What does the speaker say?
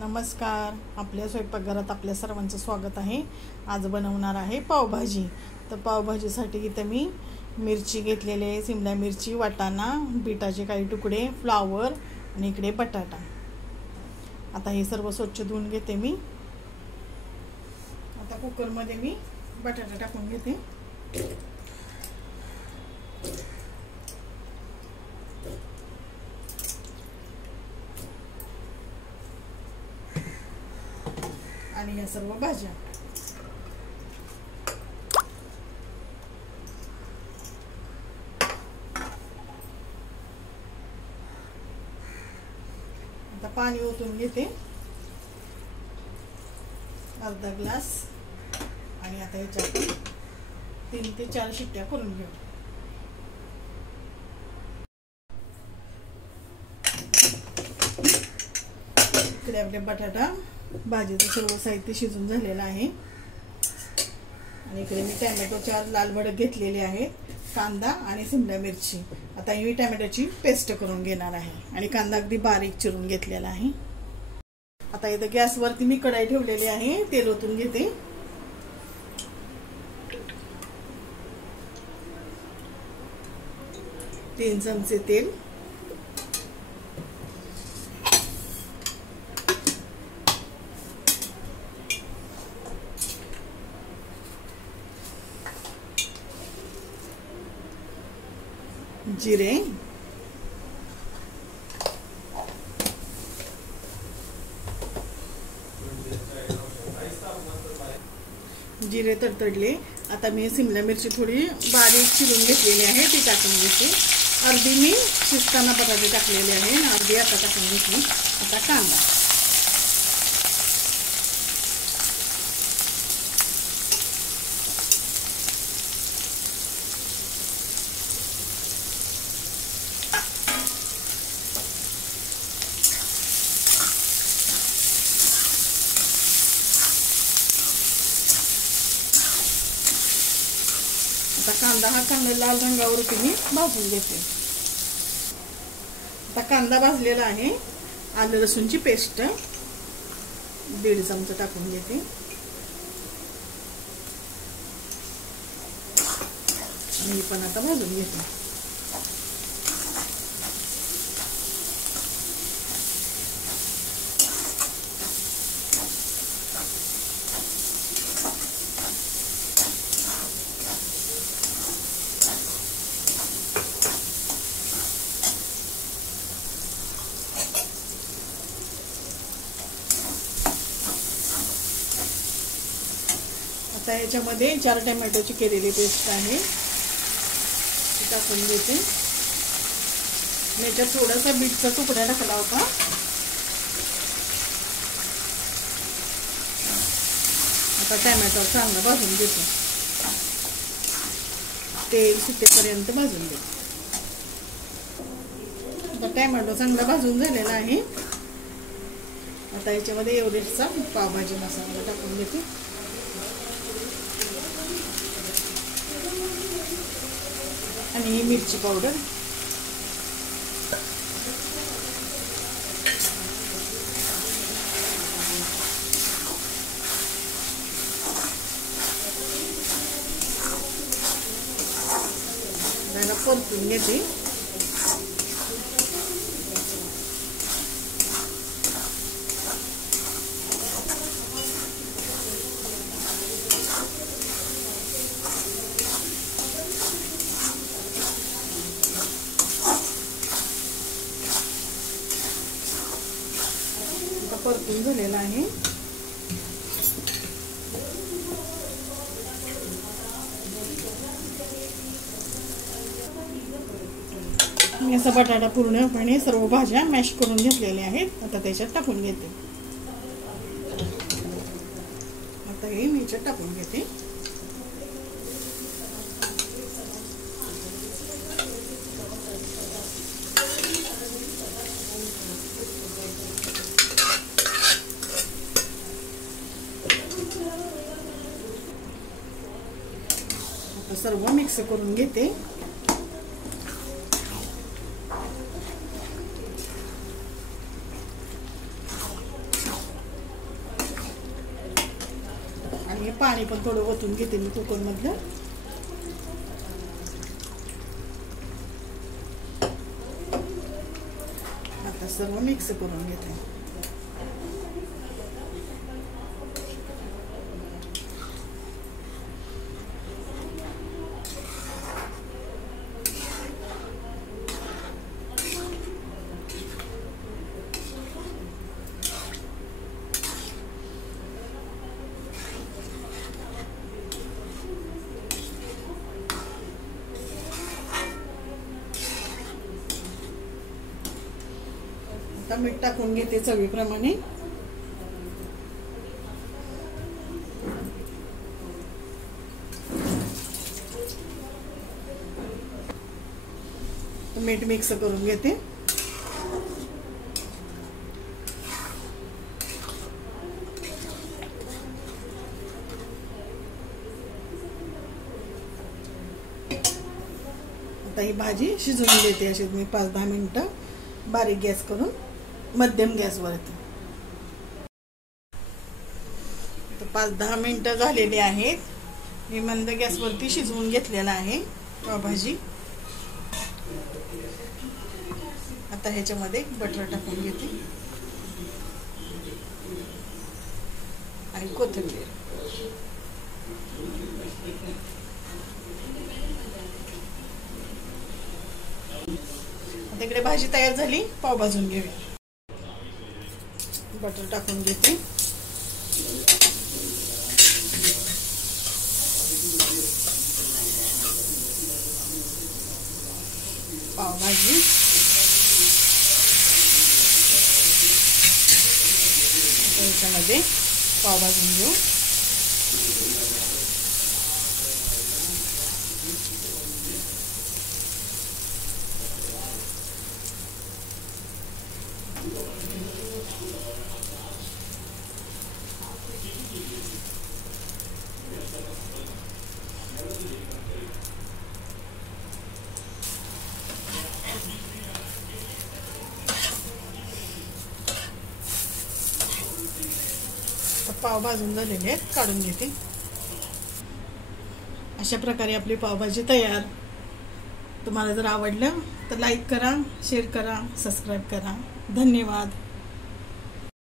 नमस्कार. आपल्या स्वयंपाकघरात आपल्या सर्वांचं स्वागत आहे. आज बनवणार आहे पावभाजी. तर पावभाजीसाठी इथे मी मिरची घेतलेली आहे, सिमला मिरची, वाटाणा, बीटाचे काही तुकडे, फ्लावर आणि इकडे बटाटा. आता हे सर्व स्वच्छ धुवून घेते मी. आता कुकरमध्ये मी बटाटा टाकून घेते. आणि या सर्व भाज्या आता पाणी ओतून घेते, अर्धा ग्लास. आणि आता ह्याच्यात 3 ते 4 शिट्ट्या करून घेऊ. इकडे आपले बटाटा भाजीचं सर्व साहित्य शिजून झालेलं आहे. आणि इकडे मी टॅमॅटो 4 लाल भडक घेतलेले आहेत, कांदा आणि सिमला मिरची. आता मी टॅमॅटोची पेस्ट करून घेणार आहे आणि कांदा अगदी बारीक चिरून घेतलेला आहे. आता इथं गॅसवरती मी कढाई ठेवलेली आहे, तेल ओतून घेते. तीन चमचे तेल, जिरे, जिरे तडतडले. आता मी सिमला मिरची थोडी बारीक चिरून घेतलेली आहे, ती टाकून घेते. अर्धी मी शिजताना बटाटे टाकलेले आहे आणि अर्धी आता टाकून घेतली. आता कांदा, आता कांदा हा चांगला लाल रंगावरती मी भाजून घेते. आता कांदा भाजलेला आहे. आलं लसूणची पेस्ट 1.5 चमचा टाकून घेते. आणि पण आता भाजून घेते. आता याच्यामध्ये 4 टोमॅटोची केलेली पेस्ट आहे, ती टाकून घेते. याच्यात थोडासा बीटचा तुकडा टाकला होता. आता टोमॅटो चांगला भाजून घेते, तेल सुटेपर्यंत भाजून घेते. आता टोमॅटो चांगला भाजून झालेला आहे. आता याच्यामध्ये एव्हरेस्टचा पावभाजी मसाला टाकून घेते. आणि मिरची पावडर, जरा परतून घेते. परतून झालेला आहे. मी असा बटाटा पूर्णपणे सर्व भाज्या मॅश करून घेतलेल्या आहेत. आता त्याच्यात टाकून घेते. आता हे मी याच्यात टाकून घेते. सर्व मिक्स करून घेते. आणि पाणी पण थोडं ओतून घेते मी कुकरमधलं. आता सर्व मिक्स करून घेते. आता मीठ टाकून घेते चवीप्रमाणे. मीठ मिक्स करून घेते. आता ही भाजी शिजवून घेते अशी मी 5-10 मिनिटं बारीक गॅस करून मध्यम गॅसवरती. 5-10 मिनिटं झालेली आहेत. मी मंद गॅसवरती शिजवून घेतलेला आहे पावभाजी. आता ह्याच्यामध्ये बटर टाकून घेते आणि कोथिंबीर. आता इकडे भाजी तयार झाली. पाव भाजून घेऊया. बटर टाकून घेते. पावभाजी याच्यामध्ये पाव भाजून घेऊ. पाव भाजून झालेले आहेत. काढून घेते. अशा प्रकारे आपली पावभाजी तयार. तुम्हाला जर आवडलं तर लाईक करा, शेअर करा, सबस्क्राईब करा. धन्यवाद.